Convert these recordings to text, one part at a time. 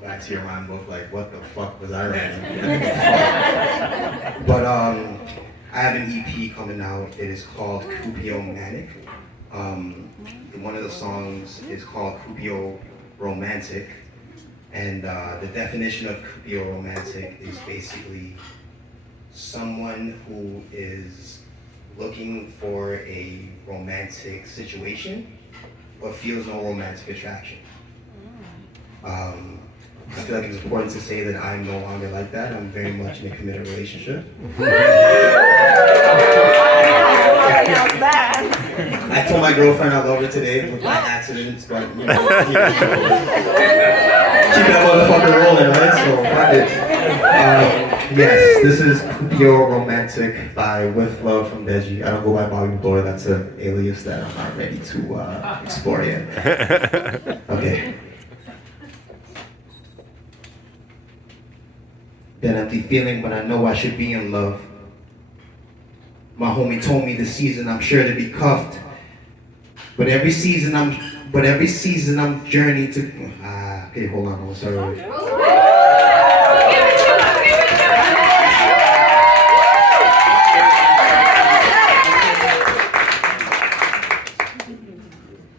back to your rhyme book like, what the fuck was I writing? But I have an EP coming out. It is called CUPIOMANIC. One of the songs is called Cupioromantic. And the definition of Cupioromantic is basically someone who is looking for a romantic situation but feels no romantic attraction. I feel like it's important to say that I'm no longer like that. I'm very much in a committed relationship. I told my girlfriend I love her today with my accidents, but you know, keep that motherfucker rolling, right? So fuck it. Yes, this is Cupioromantic by With Love from Deji. I don't go by Bobby Boy, that's an alias that I'm not ready to explore yet. Okay. That empty feeling when I know I should be in love. My homie told me this season I'm sure to be cuffed. But every season I'm journeying to okay, hold on, I'm sorry.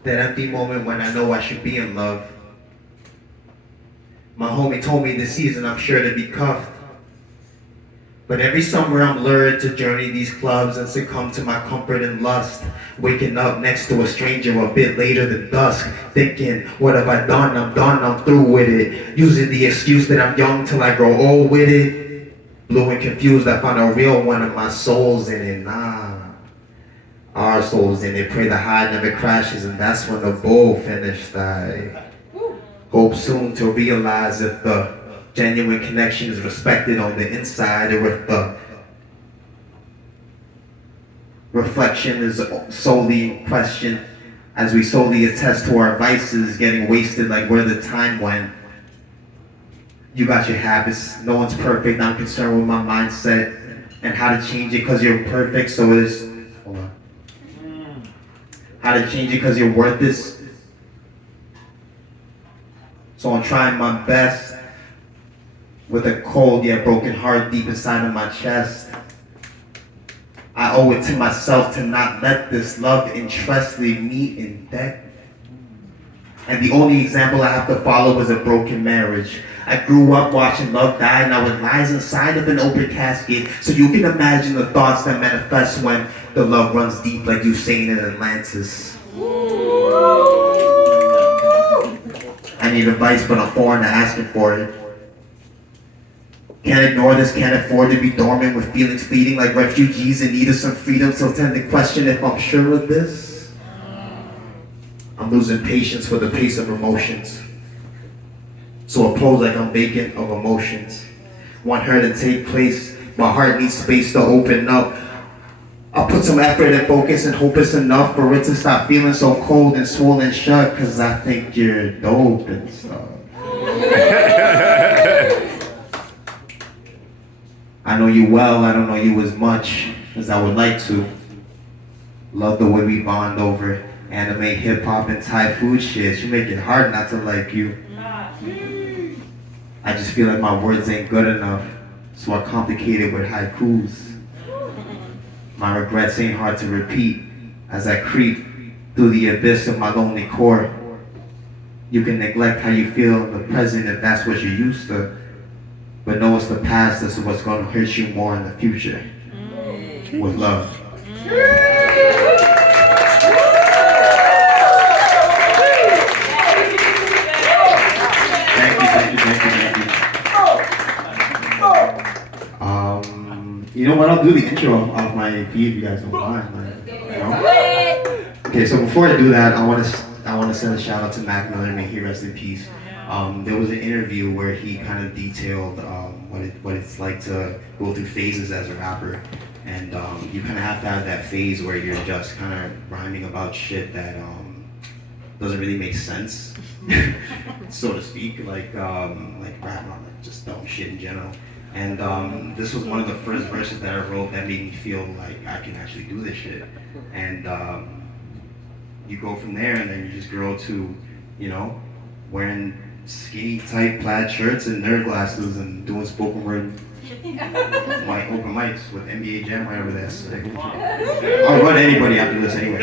That empty moment when I know I should be in love. My homie told me this season I'm sure to be cuffed. But every summer I'm lured to journey these clubs and succumb to my comfort and lust. Waking up next to a stranger a bit later than dusk. Thinking, what have I done? I'm done, I'm through with it. Using the excuse that I'm young till I grow old with it. Blue and confused, I found a real one of my souls in it. Nah, our souls in it. Pray the high never crashes, and that's when the bull finished. I hope soon to realize if the genuine connection is respected on the inside, or if the reflection is solely in question, as we solely attest to our vices getting wasted like where the time went. You got your habits, no one's perfect. I'm concerned with my mindset and how to change it because you're perfect, so it is, hold on. How to change it because you're worth this. So I'm trying my best with a cold yet broken heart deep inside of my chest. I owe it to myself to not let this love interest leave me in debt. And the only example I have to follow is a broken marriage. I grew up watching love die, and I was lies inside of an open casket. So you can imagine the thoughts that manifest when the love runs deep like Usain in Atlantis. I need advice, but I'm foreign to asking for it. Can't ignore this, can't afford to be dormant with feelings fleeting like refugees in need of some freedom. So tend to question if I'm sure of this. I'm losing patience for the pace of emotions. So I pose like I'm vacant of emotions. Want her to take place, my heart needs space to open up. I'll put some effort and focus and hope it's enough for it to stop feeling so cold and swollen shut, cause I think you're dope and stuff. I know you well, I don't know you as much as I would like to. Love the way we bond over anime, hip-hop, and Thai food shit. You make it hard not to like you. I just feel like my words ain't good enough, so I complicate it with haikus. My regrets ain't hard to repeat as I creep through the abyss of my lonely core. You can neglect how you feel in the present if that's what you're used to, but know it's the past that's what's going to hurt you more in the future. With love. Thank you. You know what? I'll do the intro of my EP if you guys don't mind. You know? Okay, so before I do that, I want to send a shout out to Mac Miller, may he rest in peace. There was an interview where he kind of detailed what it's like to go through phases as a rapper, and you kind of have to have that phase where you're just kind of rhyming about shit that doesn't really make sense, so to speak, like rapping on like just dumb shit in general. And this was one of the first verses that I wrote that made me feel like I can actually do this shit. And you go from there, and then you just grow to, you know, wearing skinny tight plaid shirts and nerd glasses and doing spoken word open mics with NBA Jam right over there. So, I'll run anybody after this anyway.